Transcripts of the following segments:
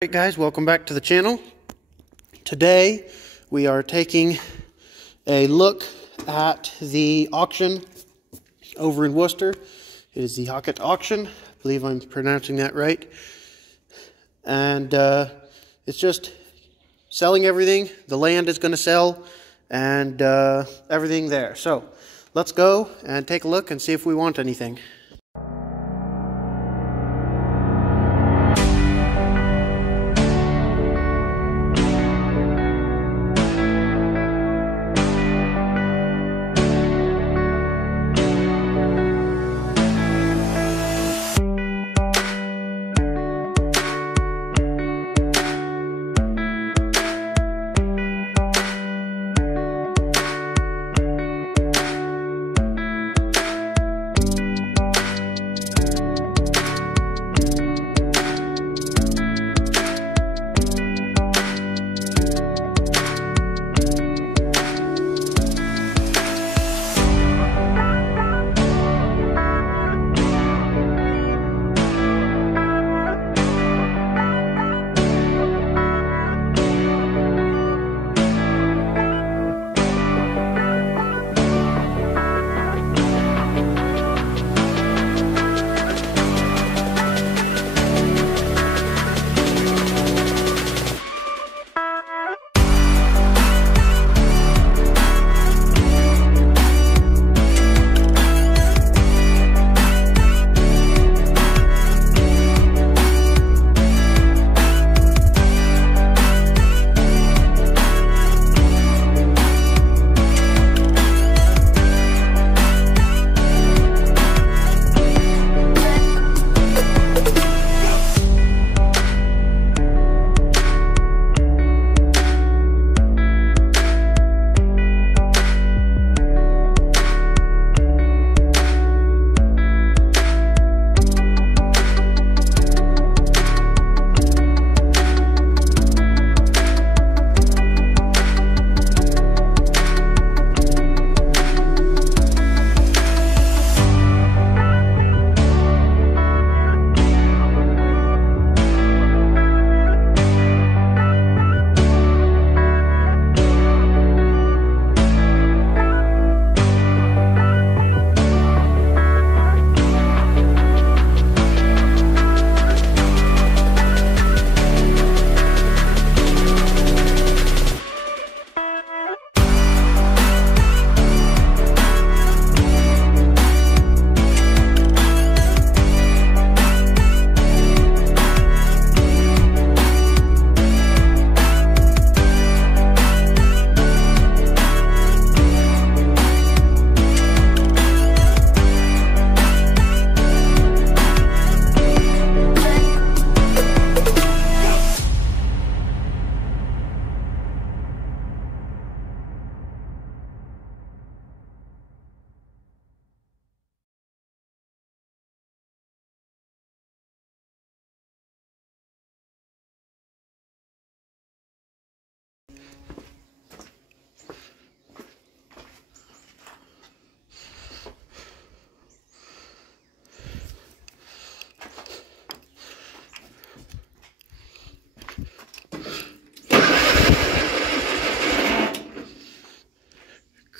Alright guys, welcome back to the channel. Today we are taking a look at the auction over in Wooster. It is the Hockett auction. I believe I'm pronouncing that right. And it's just selling everything. The land is going to sell and everything there. So let's go and take a look and see if we want anything.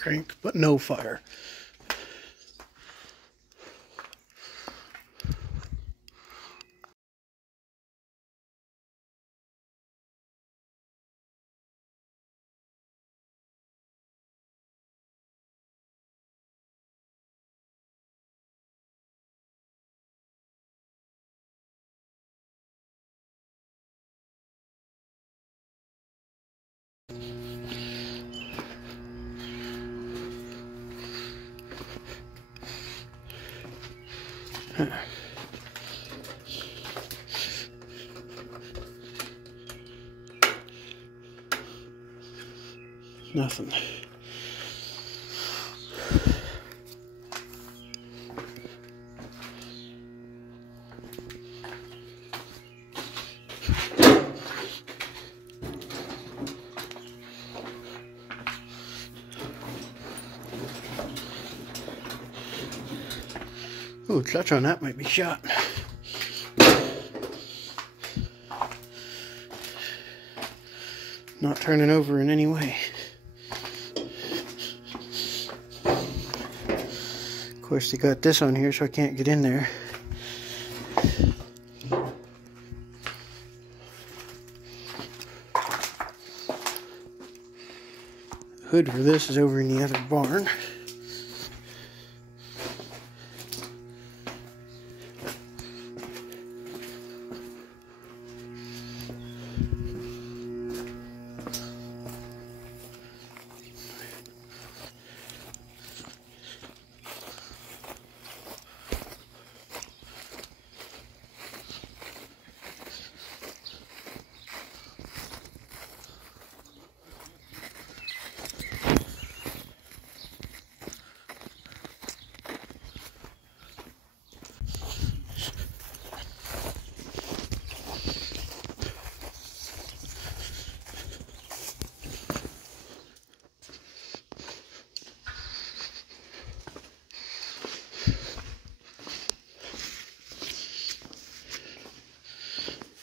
Crank, but no fire. Nothing. Ooh, clutch on that might be shot. not turning over in any way. Of course, they got this on here, so I can't get in there. The hood for this is over in the other barn.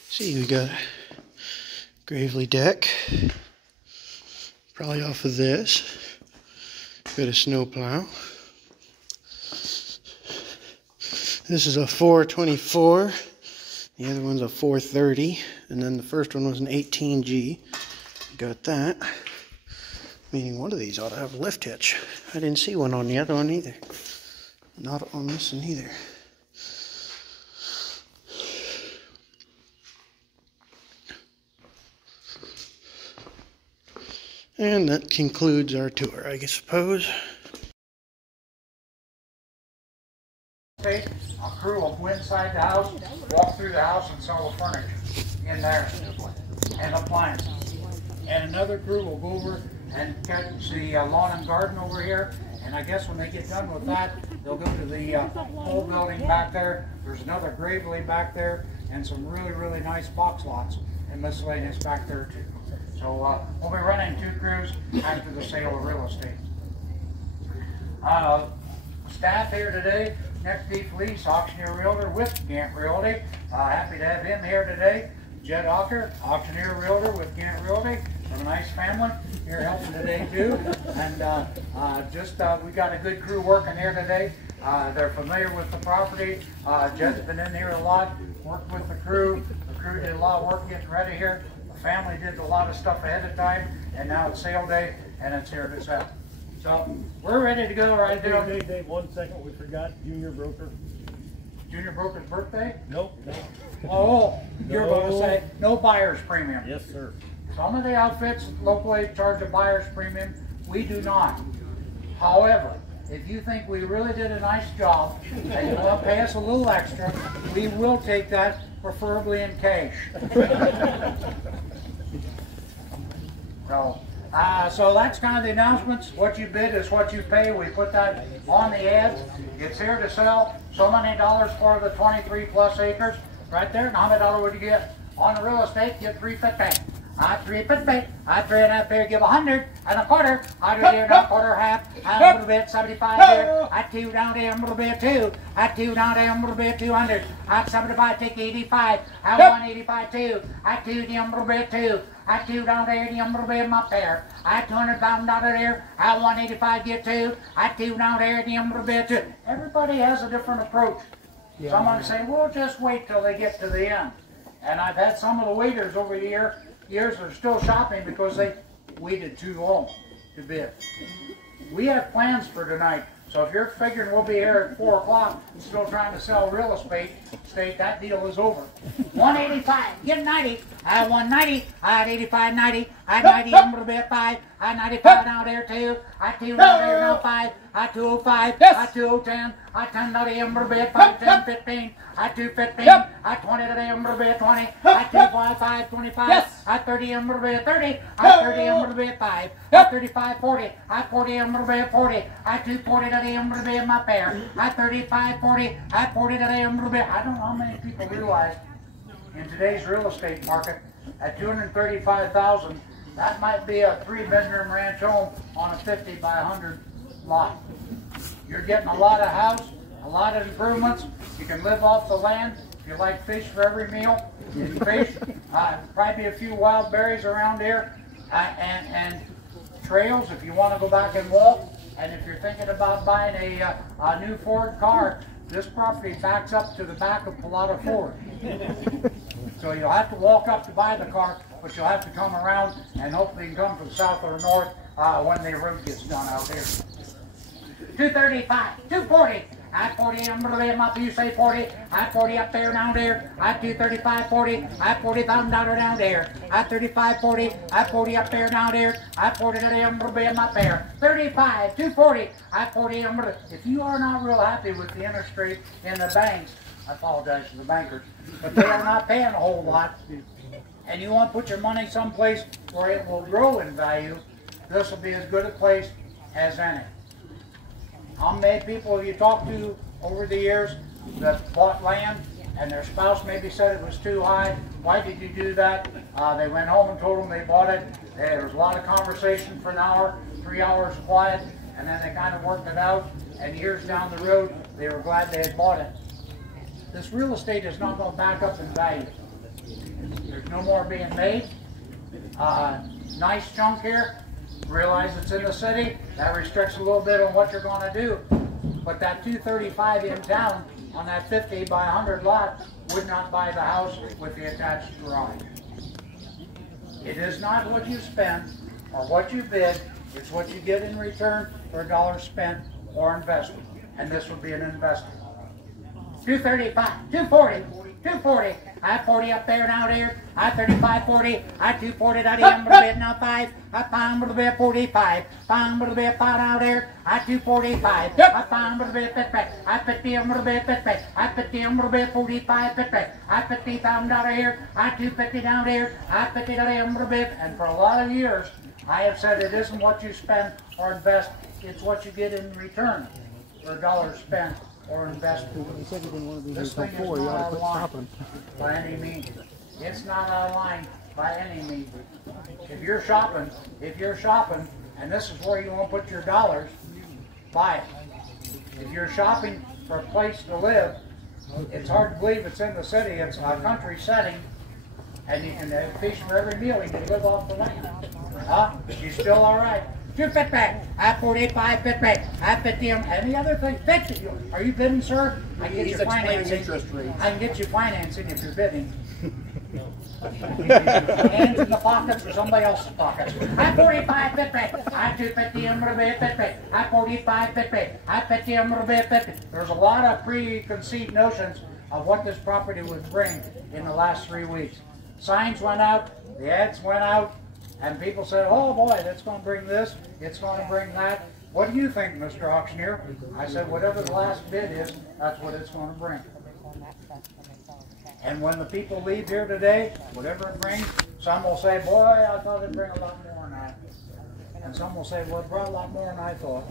See, we got a gravely deck, probably off of this. Got a snow plow. This is a 424, the other one's a 430, and then the first one was an 18G. Got that, meaning one of these ought to have a lift hitch. I didn't see one on the other one either. Not on this one either. And that concludes our tour, I suppose. A crew will go inside the house, walk through the house and sell the furniture in there and appliances. And another crew will go over and cut the lawn and garden over here. And I guess when they get done with that, they'll go to the whole building back there. There's another gravely back there and some really, really nice box lots and miscellaneous back there too. So we'll be running 2 crews after the sale of real estate. Staff here today, next Steve Fleece, auctioneer realtor with Gant Realty. Happy to have him here today. Jed Ocker, auctioneer realtor with Gant Realty. From a nice family here helping today too. And we got a good crew working here today. They're familiar with the property. Jed's been in here a lot, worked with the crew. The crew did a lot of work getting ready here. Family did a lot of stuff ahead of time, and now it's sale day, and it's here to sell. So we're ready to go right there. Dave, 1 second, we forgot Junior Broker. Junior Broker's birthday? Nope. Oh, you're going to say no buyer's premium. Yes, sir. Some of the outfits locally charge a buyer's premium. We do not. However, if you think we really did a nice job and you want to pay us a little extra, we will take that, preferably in cash. So that's kind of the announcements. What you bid is what you pay. We put that on the ads. It's here to sell. So many dollars for the 23 plus acres. Right there. And how many dollars would you get? On the real estate, get 3 foot bank. I 3 foot bank. I 3 and a half here, give 100 and a quarter. I do here, now quarter, half. I a little bit, 75 here. I 2 down there, a little bit 2. I 2 down there, a little bit 200. I 75, take 85. I 185 2. I 2 down, a little bit 2. I 2 down there, a little bit up there. I 200 down there. I 185 get 2. I 2 down there, a little bit 2. Everybody has a different approach. Yeah. Someone say, well, just wait till they get to the end. And I've had some of the waiters over the years are still shopping because they waited too long to bid. We have plans for tonight, so if you're figuring we'll be here at 4 o'clock still trying to sell real estate, that deal is over. 185, get 90. I 190, I 85, 90. I 90, a little bit 5. I 95 down there 2. I 2 down there now 5. I 205, I 210. I 10 down there a little bit 5, 10, 15. I 215, I 20 today, a little bit 20. I 25, 25. I 30, a little bit 30. I 30, a little bit 5. I 35, 40. I 40, a little bit 40. I 240 today, a little bit my pair. I 35, 40. I 40 today, a little bit. I don't know how many people realize in today's real estate market at $235,000, that might be a 3-bedroom ranch home on a 50 by 100 lot. You're getting a lot of house, a lot of improvements. You can live off the land. If you like fish for every meal, you can fish. Probably a few wild berries around here. And trails, if you want to go back and walk, and if you're thinking about buying a new Ford car, this property backs up to the back of Pilota Ford. So you'll have to walk up to buy the car, but you'll have to come around, and hopefully you can come from south or north when the road gets done out here. 235, 240. I 40, I'm gonna lay them up, you say 40. I 40 up there, down there. I 235, 40. I $40,000 down there. I 35, 40. I 40 up there, down there. I 40 today, I'm gonna lay them up there. 35, 240. I 40, I'm gonna. If you are not real happy with the interest rate in the banks, I apologize to the bankers, but they are not paying a whole lot, and you want to put your money someplace where it will grow in value, this will be as good a place as any. How many people you talk to over the years that bought land and their spouse maybe said it was too high? Why did you do that? They went home and told them they bought it. There was a lot of conversation for an hour, 3 hours quiet, and then they kind of worked it out, and years down the road they were glad they had bought it. This real estate is not going to back up in value. There's no more being made. Nice chunk here. Realize it's in the city. That restricts a little bit on what you're going to do. But that 235 in town on that 50 by 100 lot would not buy the house with the attached garage. It is not what you spend or what you bid. It's what you get in return for a dollar spent or invested. And this would be an investment. 235, 240, 240. I 40 up there now there. I 35, 40. I 240 down here. I'm gonna bid now 5. I found a little bit 45. Found a little bit 5 out there. I 245. I found a little bit 50. I 50 a little bit 50. I 50 a little bit 45, 50. I 50,000 out here. I 250 down there. I 50 down there a little bit. And for a lot of years, I have said it isn't what you spend or invest. It's what you get in return for a dollar spent or invested. This thing is not out of line by any means. It's not out of line by any means. If you're shopping, and this is where you want to put your dollars, buy it. If you're shopping for a place to live, it's hard to believe it's in the city. It's a country setting, and you can fish for every meal. You can live off the land. Huh? You're still all right. 250, I 45, 50, I 50, any other thing, 50. Are you bidding, sir? I can get you financing. I can get you financing if you're bidding. Hands in the pockets or somebody else's pockets. I 45, 50, I 250, I'm gonna be 50, I 45, 50, I 50, I'm gonna be 50. There's a lot of preconceived notions of what this property would bring in the last 3 weeks. Signs went out, the ads went out, and people said, oh boy, that's going to bring this, it's going to bring that. What do you think, Mr. Auctioneer? I said, whatever the last bid is, that's what it's going to bring. And when the people leave here today, whatever it brings, some will say, boy, I thought it'd bring a lot more than that. And some will say, well, it brought a lot more than I thought.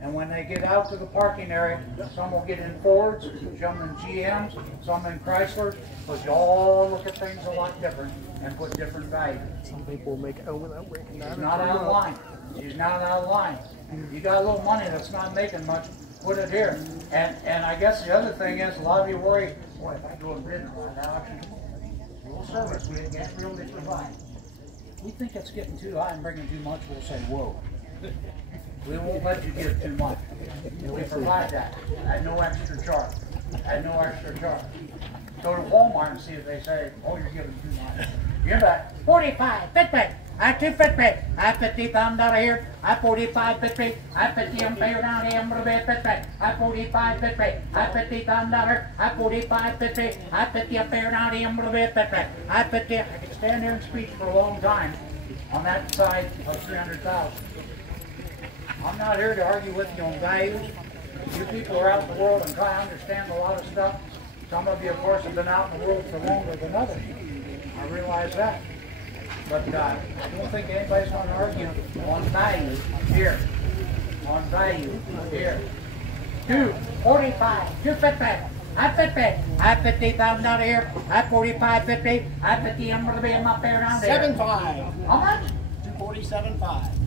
And when they get out to the parking area, some will get in Fords, some in GMs, some in Chryslers, but you all look at things a lot different and put different value. Some people make it without breaking down. She's not out of line. She's not out of line. You got a little money that's not making much, put it here. And I guess the other thing is, a lot of you worry, boy, if I do a bid on that auction, little service we get really provide. We think it's getting too high and bringing too much, we'll say, whoa. We won't let you give too much. We provide that at no extra charge. At no extra charge. Go to Walmart and see if they say, oh, you're giving too much. You're back. 45, 50. I 250. I 50,000 out of here. I 45, 50. I 50 I'm paying down here. I'm gonna be 50. I 45, 50. I 50,000 out here. I 45, 50. I 50 up there down here. I'm gonna be 50. I 50. I can stand there and speak for a long time on that side of 300,000. I'm not here to argue with you on values. You people are out in the world and try to understand a lot of stuff. Some of you, of course, have been out in the world for longer than others. I realize that. But I don't think anybody's going to argue on value here. On value here. 245, 250. I 50. I 50,000 out of here. I 45, 50. I 50. I'm going to be in my pair down there. 7.5. How much? 247.5.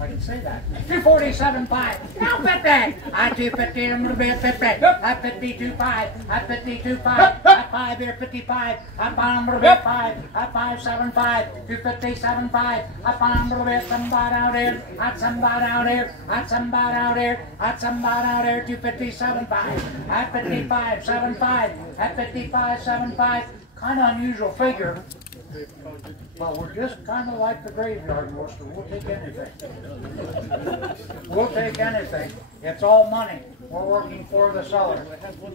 I can say that. 247.5. Now 50. I 250 a little bit 50. I 52.5. I 52.5. I 5 here 55. I found a little bit 5. I 575. 257.5. I found a little bit somebody out here. I somebody out here. I somebody out here. I somebody out here. 257.5. I 55.75. I 55.75. Kind of unusual figure. But we're just kind of like the graveyard in Wooster. We'll take anything. We'll take anything. It's all money. We're working for the seller.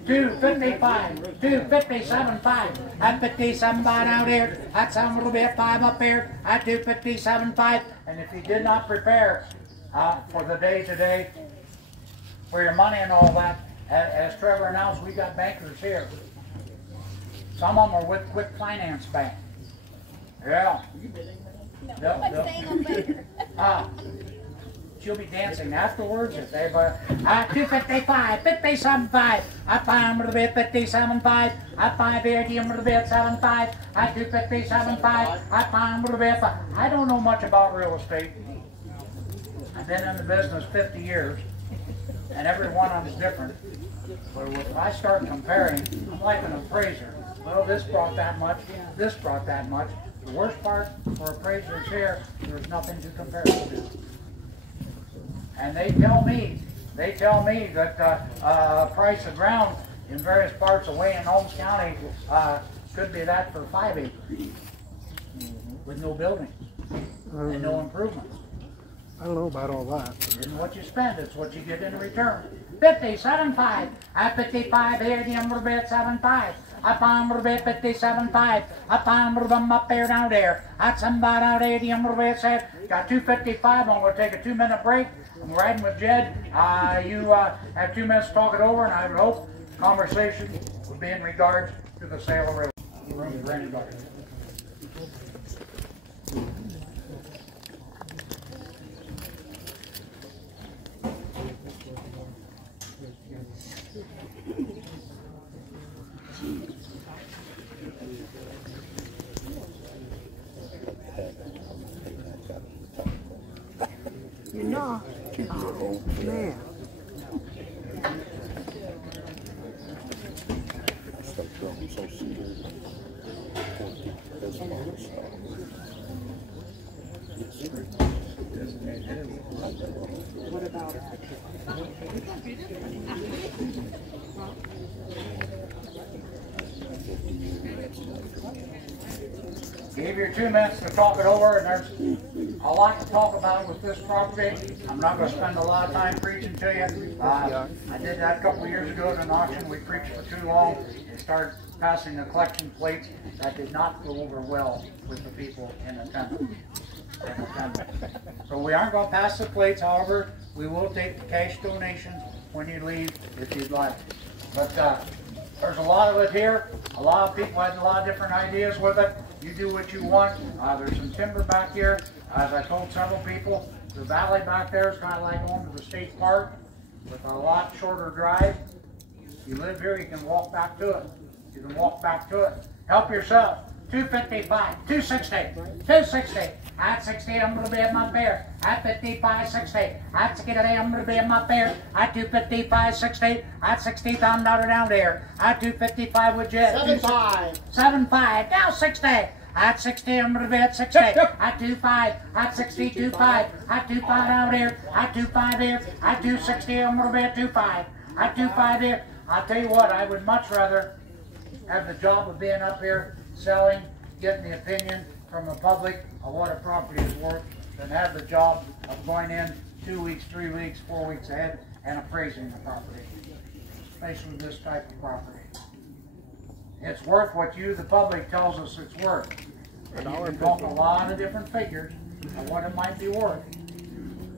255, 257.5. At 57 baht out here. That's a little bit 5 up here. At 257.5. And if you did not prepare for the day today, for your money and all that, as Trevor announced, we got bankers here. Some of them are with Quick Finance Bank. Yeah. She'll be dancing afterwards if they were 255, 57.5. I 5 a little bit 57.5. I 5 here, a little bit 75. I 257.5. I 5 a little bit. I don't know much about real estate. I've been in the business 50 years, and every one of them is different. But if I start comparing, I'm like an appraiser. Well, this brought that much. This brought that much. The worst part for appraisers here, there's nothing to compare it to. And they tell me that price of ground in various parts away in Holmes County could be that for 5 acres with no buildings and no improvements. I don't know about all that. It isn't what you spend, it's what you get in return. 57.5. I 55 here, the little bit 75. I found a little bit 57.5. I found a little bit up there down there. That's somebody out there, the little bit said. Got 255. I'm going to take a 2-minute break. I'm riding with Jed. You have 2 minutes to talk it over, and I would hope the conversation would be in regards to the sale of rain garden. You're not. Oh, man. What about it? Give your 2 minutes to talk it over, and there's a lot to talk about with this property. I'm not going to spend a lot of time preaching to you. I did that a couple of years ago at an auction. We preached for too long and started passing the collection plates. That did not go over well with the people in attendance. So we aren't going to pass the plates. However, we will take the cash donations when you leave if you'd like. But there's a lot of it here. A lot of people had a lot of different ideas with it. You do what you want. There's some timber back here. As I told several people, the valley back there is kind of like going to the state park with a lot shorter drive. If you live here, you can walk back to it. You can walk back to it. Help yourself. 255, 260, 260. At 60, I'm going to be in my bear. At 55, 60. At 60, I'm going to be in my bear. At 255, 60. At 60, I'm down there. At 255 with Jet. 75. 75. Now 60. At 60, I'm going to be at 60. At 25. At 60, 25. At 25 out here. At 25 here. At 260, I'm going to be at 25. At 25 here. I'll tell you what, I would much rather have the job of being up here, selling, getting the opinion from the public of what a property is worth, than have the job of going in 2 weeks, 3 weeks, 4 weeks ahead and appraising the property, especially this type of property. It's worth what you, the public, tells us it's worth. And you can talk a lot of different figures of what it might be worth.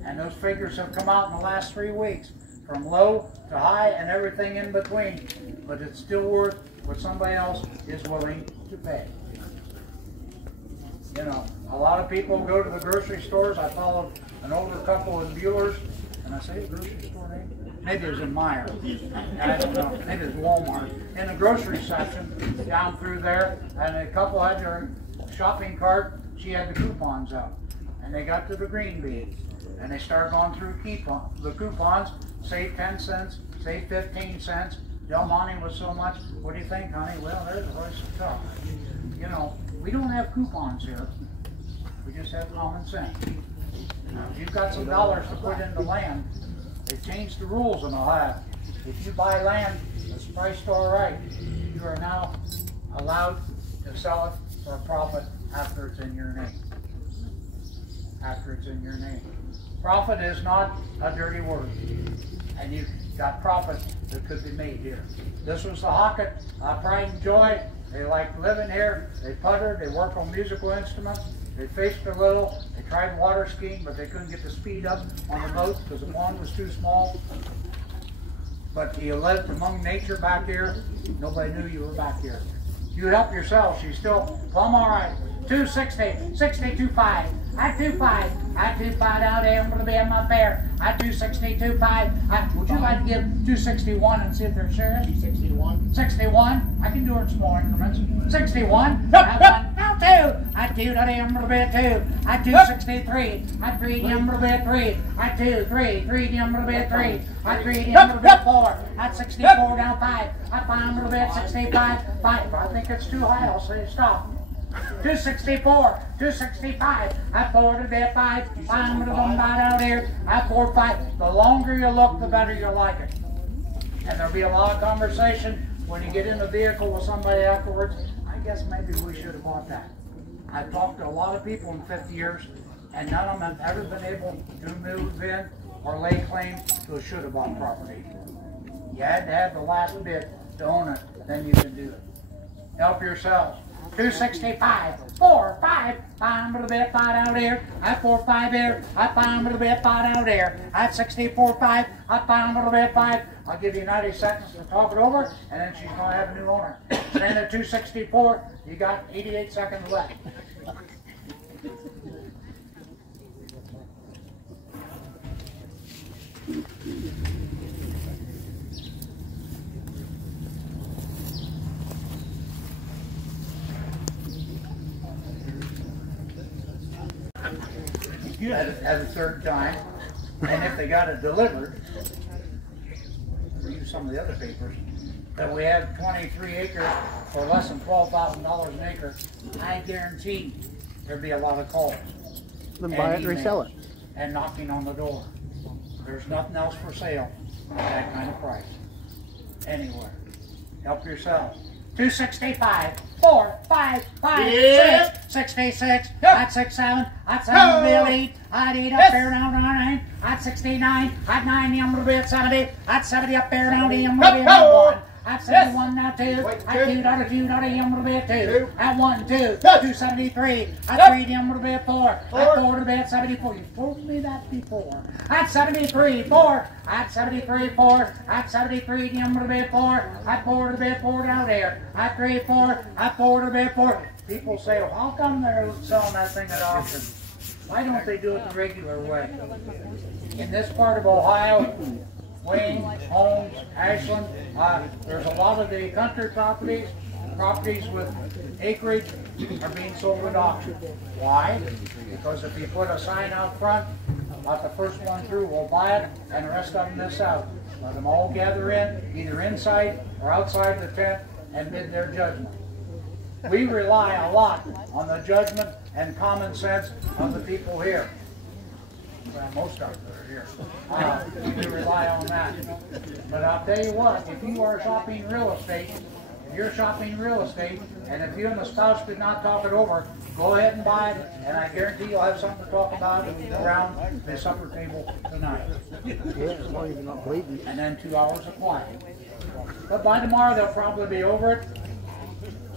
And those figures have come out in the last 3 weeks, from low to high and everything in between. But it's still worth what somebody else is willing to pay. You know, a lot of people go to the grocery stores. I followed an older couple in Bueller's, and I say the grocery store name? Maybe it was in Meyer. I don't know. Maybe it was Walmart. In the grocery section, down through there, and a couple had their shopping cart. She had the coupons out. and they got to the green beans, and they start going through the coupons, save 10 cents, save 15 cents. Del Monte was so much. What do you think, honey? Well, there's a voice of talk. You know, we don't have coupons here. We just have common sense. Now, if you've got some dollars to put into land, they've changed the rules in Ohio. If you buy land that's priced all right, you are now allowed to sell it for a profit after it's in your name. After it's in your name. Profit is not a dirty word. And you've got profit that could be made here. This was the Hockett Pride and Joy. They like living here. They puttered. They work on musical instruments. They fished a little. They tried water skiing, but they couldn't get the speed up on the boat because the pond was too small. But you lived among nature back here. Nobody knew you were back here. You help yourself. She's still plumb all right. 260, 60, 5. I 25. I 25 down there. I'm going to be in my fair. I 260, 25. Would you like to give 261 and see if they're serious? 61. 61. I can do it in small increments. 61. Now 2. I 2 down there. I'm going to be at 2. I 263. I 3. I'm going to be at 3. I 2, 3. 3. I'm going to be at 3. I 3. I'm going to be at 4. I 64 down 5. I 5. I'm going to be at 65. 5. I think it's too high. I'll say stop. 264, 265, I 4 to be at 5, I'm going to come down here, I 4, 5. The longer you look, the better you like it. And there'll be a lot of conversation when you get in a vehicle with somebody afterwards. I guess maybe we should have bought that. I've talked to a lot of people in 50 years, and none of them have ever been able to move in or lay claim to a should have bought property. You had to have the last bit to own it, then you can do it. Help yourselves. 265, 4, 5, I'm going to be at 5 out there. I 4, 5 here. I 5, I'm going to be at 5 out there. I 64, 5, I 5, I'm going to be at 5. I'll give you 90 seconds to talk it over, and then she's going to have a new owner. Stand at 264, you got 88 seconds left. At a third time, and if they got it delivered, use some of the other papers, that we have 23 acres for less than $12,000 an acre, I guarantee there'd be a lot of calls. Then buy it and resell it. And knocking on the door. There's nothing else for sale at that kind of price. Anywhere. Help yourselves. 265, 4, 5, 5, Yeah. 6, 66, I'd 67, I'd 7, 8, I'd 8 up there down to 9, I'd 69, I'd 90, I'm going to be at 70, I'd 70 up there down to I'm going to be at 1, I'd 71 now 2, I'd 2 down to 2 down to I'm going to be at 2, at 1, 2, 273, I'd 3, I'm going to be at 4, I'd 4 to be at 74, you told me that before, I'd 73, 4, I'd 73, 4, I'd 73, I'm going to be at 4, I'd 4 to be at 4 down there, I'd 3, 4, I'd 4 to be at 4. People say, well, how come they're selling that thing at auction? Why don't they do it the regular way? In this part of Ohio, Wayne, Holmes, Ashland, there's a lot of the country properties with acreage are being sold at auction. Why? Because if you put a sign out front, about the first one through will buy it, and the rest of them miss out. Let them all gather in, either inside or outside the tent, and bid their judgment. We rely a lot on the judgment and common sense of the people here. Well, most of them are here. We rely on that. But I'll tell you what, if you are shopping real estate, and if you and the spouse did not talk it over, go ahead and buy it, and I guarantee you'll have something to talk about around the supper table tonight. Yeah, as long as you're not bleeding. And then 2 hours of quiet. But by tomorrow, they'll probably be over it.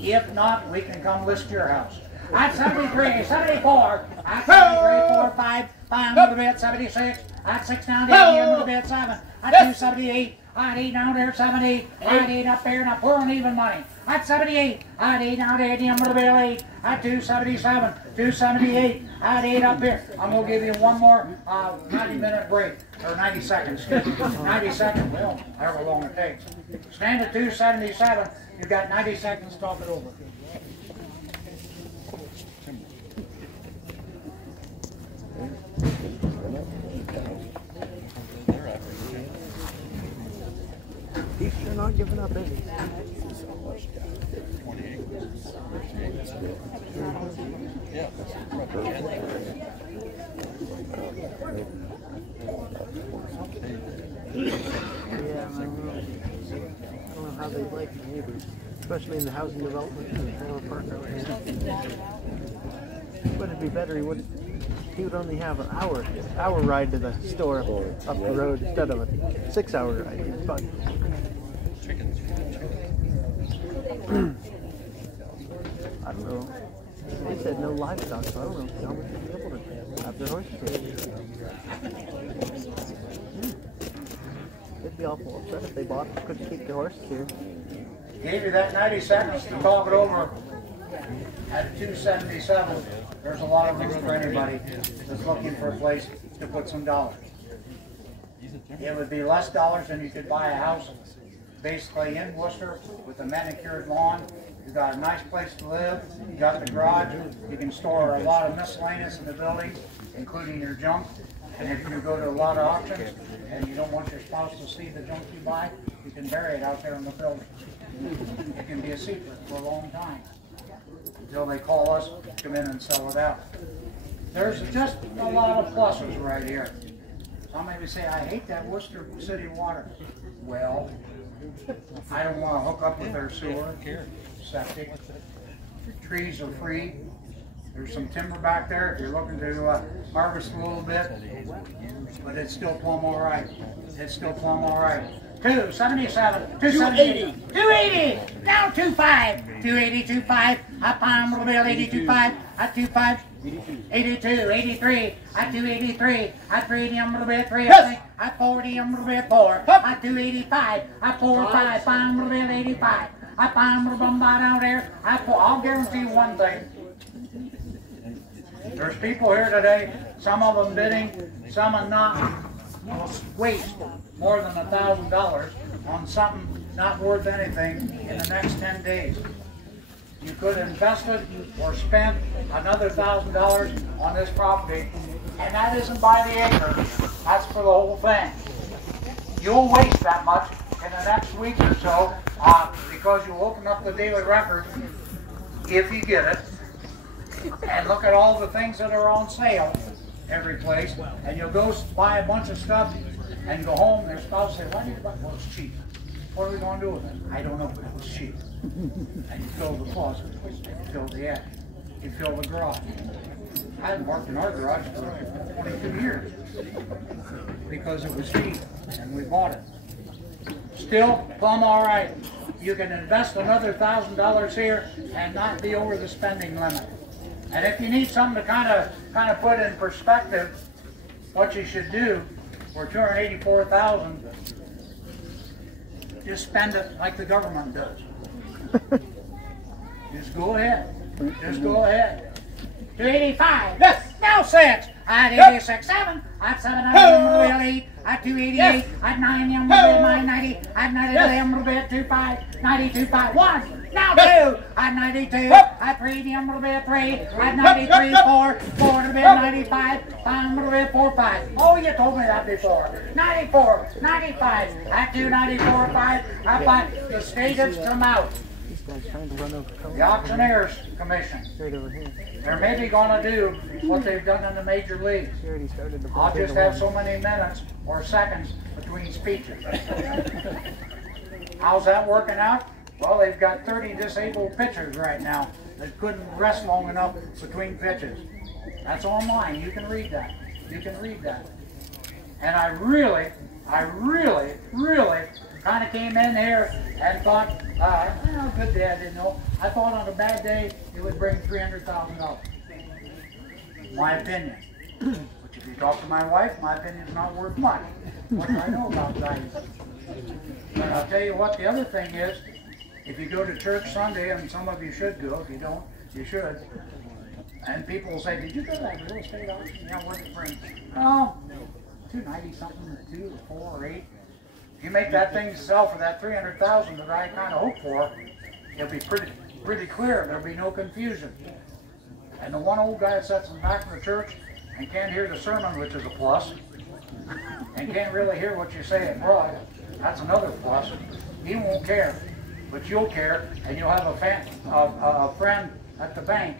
If not, we can come list your house. At 73, 74, at 73, 4, 5, I'm going to be at 76, at 6 down to 80, I'm going to be at 7, at 278, I'd 8 down there, 70, I'd 8 up there, and I'm pouring even money. At 78, I'd 8 down to 80, I'm going to be at 8, at 277, 278, I'd 8 up here. I'm going to give you one more 90-minute break, or 90 seconds. 90 seconds, well, however long it takes. Stand at 277, you've got 90 seconds to talk it over. giving up, is he? Yeah, I don't know how they like neighbors, especially in the housing development in the trailer park over here. But it'd be better he would only have an hour ride to the store up the road instead of a 6-hour ride. But I don't know. They said no livestock, so I don't know how much they'll be able to have their horses here. They'd be awful upset if they couldn't keep their horses here. Gave you that 90 seconds to talk it over. At 277, there's a lot of room for anybody that's looking for a place to put some dollars. It would be less dollars than you could buy a house basically in Wooster with a manicured lawn. You've got a nice place to live. You got the garage. You can store a lot of miscellaneous in the building, including your junk. And if you go to a lot of auctions and you don't want your spouse to see the junk you buy, you can bury it out there in the building. It can be a secret for a long time until they call us, come in and sell it out. There's just a lot of pluses right here. Some maybe say, I hate that Worcester City water. Well, I don't want to hook up with their sewer, septic. Trees are free. There's some timber back there if you're looking to harvest a little bit, but it's still plumb all right. It's still plumb all right. 277, 280, 280, down 25, 280, 25, up on a little bit, 82.5, at 25, 82, 83, at 283, at 380, a little bit, 3, I think, at 40, a little bit, 4, at 285, at 4, 5, on a little bit, 85, up on a little bum down there, at 4, I'll guarantee one thing. There's people here today, some of them bidding, some are not. Waste more than $1,000 on something not worth anything in the next 10 days. You could invest it or spend another $1,000 on this property, and that isn't by the acre, that's for the whole thing. You'll waste that much in the next week or so because you'll open up the daily record, if you get it, and look at all the things that are on sale every place, and you'll go buy a bunch of stuff and go home, their spouse say, why did you buy it? Well, it's cheap. What are we going to do with it? I don't know, but it was cheap. And you fill the closet, you fill the attic, you fill the garage. I haven't worked in our garage for 22 years because it was cheap and we bought it. Still, plumb all right. You can invest another $1,000 here and not be over the spending limit. And if you need something to kind of put in perspective what you should do for $284,000, just spend it like the government does. Just go ahead. Just go ahead. 285. Yes. Now 6. At 86, 7. At 7, I'm 8. At 288. At 9, I'm 990. At 90, I'm a little bit 25. 92, 5, 1. Now 2, at 92, at 3, I'm a little bit 3, at 93, 4, 4 to bit 95, I'm a little bit 4, 5. Oh, you told me that before. 94, 95, at 2, 94, 5, at 5. The state has come out. The Auctioneers Commission. They're maybe going to do what they've done in the major leagues. I'll just have so many minutes or seconds between speeches. How's that working out? Well, they've got 30 disabled pitchers right now that couldn't rest long enough between pitches. That's online. You can read that. You can read that. And I really kind of came in here and thought, well, good day, I didn't know. I thought on a bad day it would bring $300,000. My opinion. But if you talk to my wife, my opinion's not worth much. What do I know about value? But I'll tell you what, the other thing is, if you go to church Sunday, and some of you should go, if you don't, you should, and people will say, did you go to that real estate auction? Yeah, what did it bring? Oh, 290 something, 2 or 4 or 8. If you make that thing sell for that $300,000 that I kind of hope for, it'll be pretty clear. There'll be no confusion. And the one old guy that sits in the back of the church and can't hear the sermon, which is a plus, and can't really hear what you say abroad, that's another plus. he won't care. But you'll care, and you'll have a friend at the bank.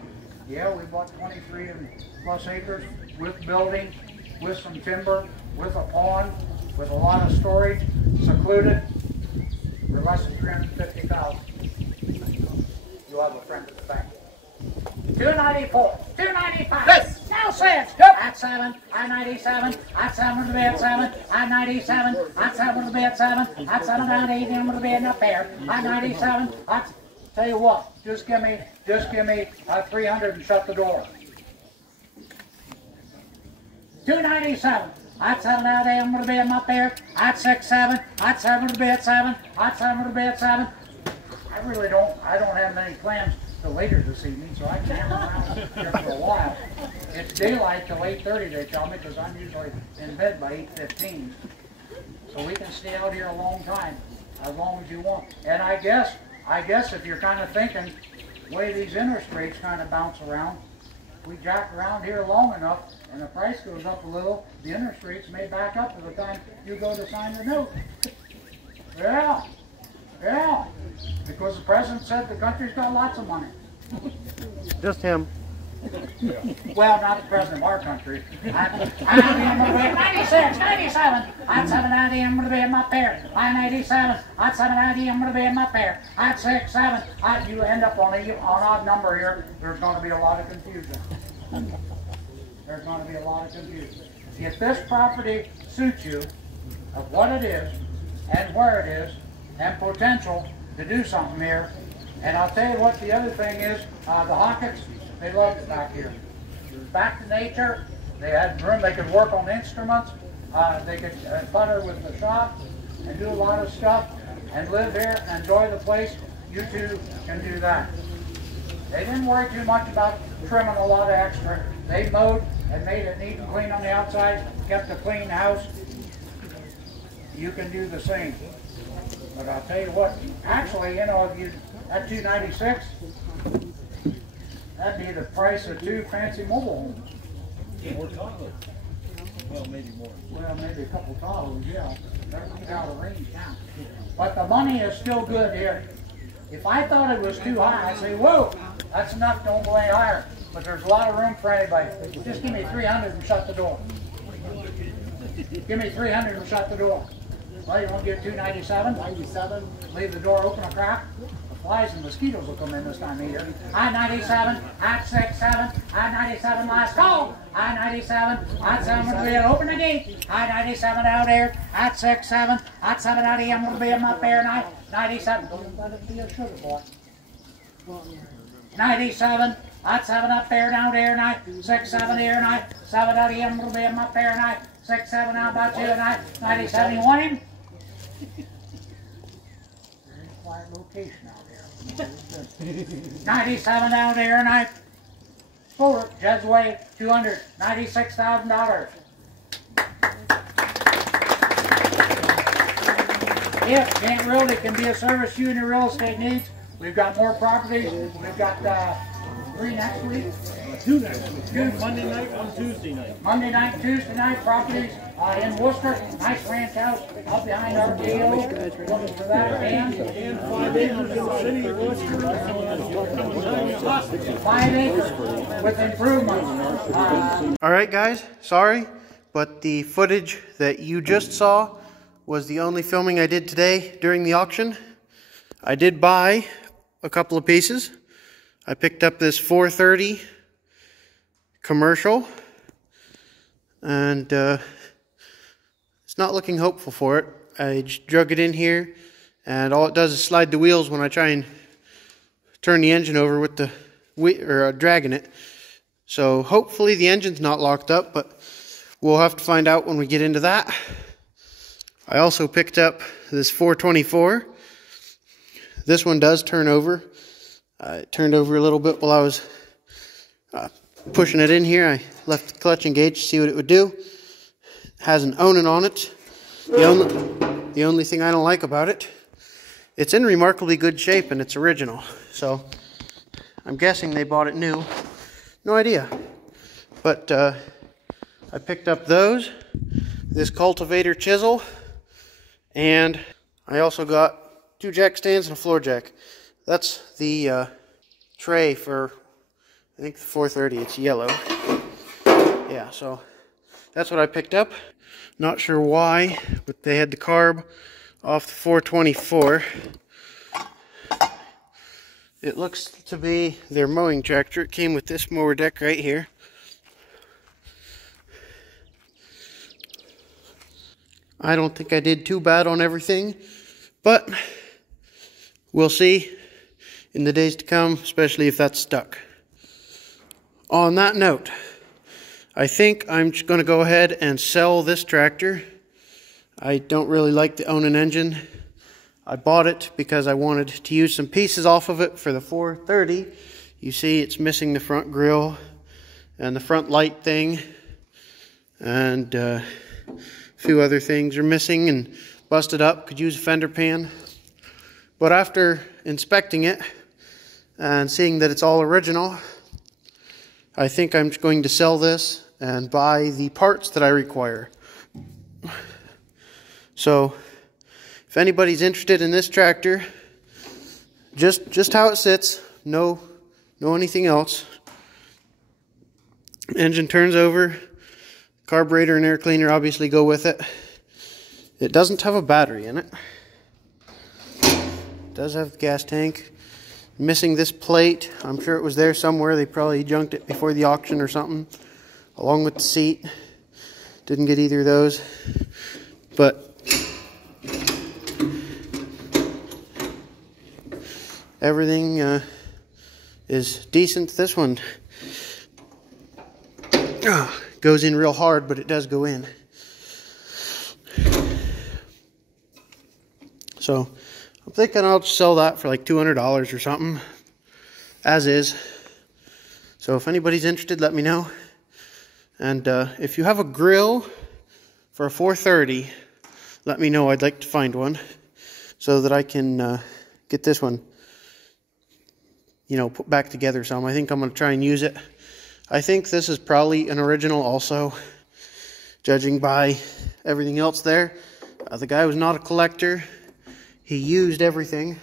Yeah, we bought 23 and plus acres with building, with some timber, with a pond, with a lot of storage, secluded, for less than $350,000. You'll have a friend at the bank. 294, 295. Yes. Now says, Yep. at 7, at 97, at 7 to be at 7, at 97, at 7 to be at 7, at 7 down to 8, I'm going to be in up there, at 97, tell you what, just give me 300 and shut the door. 297, at 7 down to 8, I'm going to be in up there, at 6, 7, at 7 to be at 7, at 7 to be at 7. I don't have many plans till later this evening, so I can hang around here for a while. It's daylight till 8:30, they tell me, because I'm usually in bed by 8:15. So we can stay out here a long time, as long as you want. And I guess if you're kind of thinking, the way these interest rates kind of bounce around, if we jack around here long enough and the price goes up a little, the interest rates may back up by the time you go to sign the note. Yeah. Yeah, because the president said the country's got lots of money. Just him. Well, not the president of our country. I'm going to be 96, 97. At 790, I'm going to be in my pair. I'm 87. At 790, I'm going to be in my pair. At 6, 7. You end up on an odd number here. There's going to be a lot of confusion. There's going to be a lot of confusion. If this property suits you, of what it is and where it is, and potential to do something here. And I'll tell you what the other thing is, the Hocketts, they loved it back here. It was back to nature. They had room, they could work on instruments, they could butter with the shop and do a lot of stuff and live here and enjoy the place. You too can do that. They didn't worry too much about trimming a lot of extra. They mowed and made it neat and clean on the outside, kept a clean house. You can do the same. But I'll tell you what, actually, you know, if you at 296, that'd be the price of 2 fancy mobile homes. More Tahoe. Well, maybe more. Well, maybe a couple Tahoes, yeah. Everything's out of range now. But the money is still good here. If I thought it was too high, I'd say, whoa, that's enough, don't go any higher. But there's a lot of room for anybody. Just give me 300 and shut the door. Give me 300 and shut the door. Well, you want to get 297? 97. Leave the door open a crack. The flies and mosquitoes will come in this time of year. I-97, at 6, 7, I-97 last call. I-97, at 7, we're going to open the gate. I-97 out there, at 6, 7, at 7 out here, I'm going to be in my pair night. 97, don't let it be a sugar boy. 97, at 7 up there, down there night. 6, 7 here night. 7 out here, I'm going to be in my pair night. 6, 7 out about you night. 97, you want him? Very quiet location out there. 97 down there, and I Sport, Jed's Way, $296,000. If Can't Realty can be a service you and your real estate needs, we've got more properties. We've got 3 next week. 2 next week. 2 Monday night, 1 Tuesday night. Monday night, Tuesday night, properties in Wooster. Nice ranch house out behind our deal. Looking for that. And 5 acres in the city of Wooster. 5 acres with improvements. All right, guys, sorry, but the footage that you just saw was the only filming I did today during the auction. I did buy a couple of pieces. I picked up this 430 commercial, and it's not looking hopeful for it. I just drug it in here, and all it does is slide the wheels when I try and turn the engine over with the dragging it. So hopefully the engine's not locked up, but we'll have to find out when we get into that. I also picked up this 424. This one does turn over. It turned over a little bit while I was pushing it in here. I left the clutch engaged to see what it would do. It has an Onan on it. The only thing I don't like about it, it's in remarkably good shape and it's original. So I'm guessing they bought it new. No idea. But I picked up those, this cultivator chisel, and I also got 2 jack stands and a floor jack. That's the tray for, I think, the 430. It's yellow. Yeah, so that's what I picked up. Not sure why, but they had the carb off the 424. It looks to be their mowing tractor. It came with this mower deck right here. I don't think I did too bad on everything, but we'll see in the days to come, especially if that's stuck. On that note, I think I'm just going to go ahead and sell this tractor. I don't really like the own an engine. I bought it because I wanted to use some pieces off of it for the 430. You see it's missing the front grille and the front light thing, and a few other things are missing and busted up. Could use a fender pan. But after inspecting it and seeing that it's all original, I think I'm just going to sell this and buy the parts that I require. So if anybody's interested in this tractor, just how it sits, no anything else. Engine turns over, carburetor and air cleaner obviously go with it. It doesn't have a battery in it. It does have the gas tank. Missing this plate. I'm sure it was there somewhere. They probably junked it before the auction or something, along with the seat. Didn't get either of those. But everything is decent. This one goes in real hard, but it does go in. So I'm thinking I'll just sell that for like $200 or something, as is. So if anybody's interested, let me know. And if you have a grill for a 430, let me know. I'd like to find one so that I can get this one, you know, put back together some. I think I'm going to try and use it. I think this is probably an original also, judging by everything else there. The guy was not a collector. He used everything.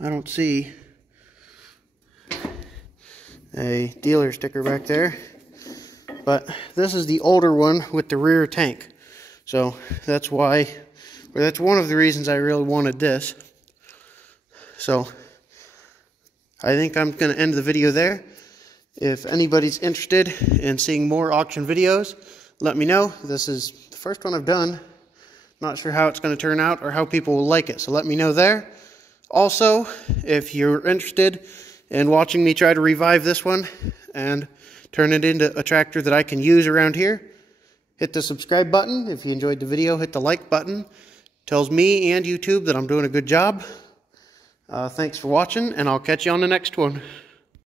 I don't see a dealer sticker back there, but this is the older one with the rear tank. So that's why, or that's one of the reasons I really wanted this. So I think I'm going to end the video there. If anybody's interested in seeing more auction videos, let me know. This is the first one I've done. Not sure how it's going to turn out or how people will like it, so let me know there. Also, if you're interested in watching me try to revive this one and turn it into a tractor that I can use around here, hit the subscribe button. If you enjoyed the video, hit the like button. Tells me and YouTube that I'm doing a good job. Thanks for watching, and I'll catch you on the next one.